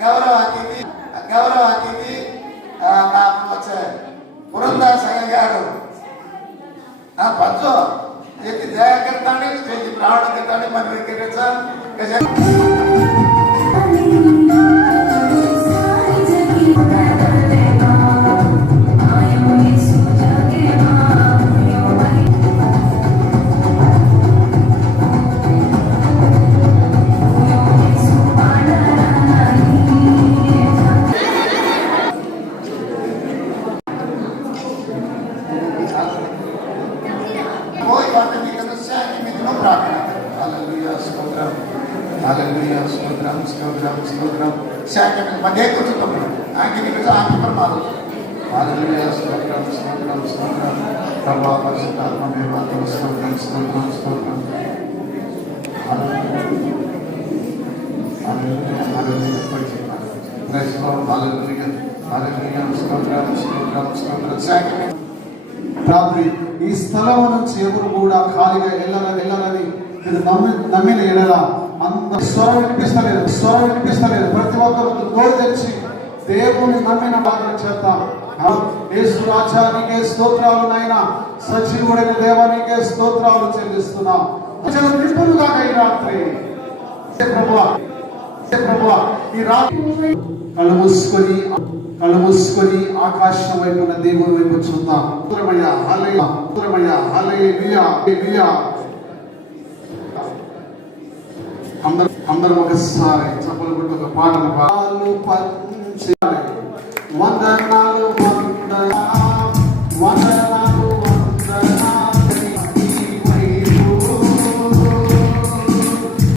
గౌరవ అతిథి గౌరవ అతిథి నాకు వచ్చారు బృందా సంఘ గారు పచ్చు ఎత్తి దయా కడతాండి స్టేజ్ రావడం కడతాండి మరి కట్టచ్చు sai, mi non bravi. Alleluia, stotram. Alleluia, stotram, stotram, stotram. Sai ma detto tutto bene. Anche di cosa anche per male. Alleluia, stotram, stotram, stotram. Prabhu పరిశుద్ధాత్మ దేవతల స్తోత్రం స్తోత్రం స్తోత్రం Alleluia, alleluia, Praise God, hallelujah, hallelujah, stotram, stotram, రాత్రి ఈ స్థలం నుంచి ఎవరు కూడా ఖాళీగా వెళ్ళాల వెళ్ళాలని మీరు నమ్మి నమ్మిన ఎడల అంత స్వరం వినిపిస్తలేదు. స్వరం వినిపిస్తలేదు. ప్రతి ఒక్కరు నోరు తెచ్చి దేవుని నమ్మిన భాగం చేద్దాం యేసు రాజా నీకే స్తోత్రాలు నాయన. సజీవుడైన దేవా నీకే స్తోత్రాలు చెల్లిస్తున్నాం. నిపుణులుగా ఈ రాత్రి. ప్రభు కళ్ళు మూసుకొని కళ్ళు మూసుకొని ఆకాశం వైపు ఉన్న దేవుని వైపు చూద్దాం. ఉత్తరమయ్య హల్లయ్య ఉత్తరమయ్య హల్లయ్య బియా అందరం ఒకసారి చెప్పలు కొట్టి ఒక పాటను పాలు పంచాలి. వందనాలు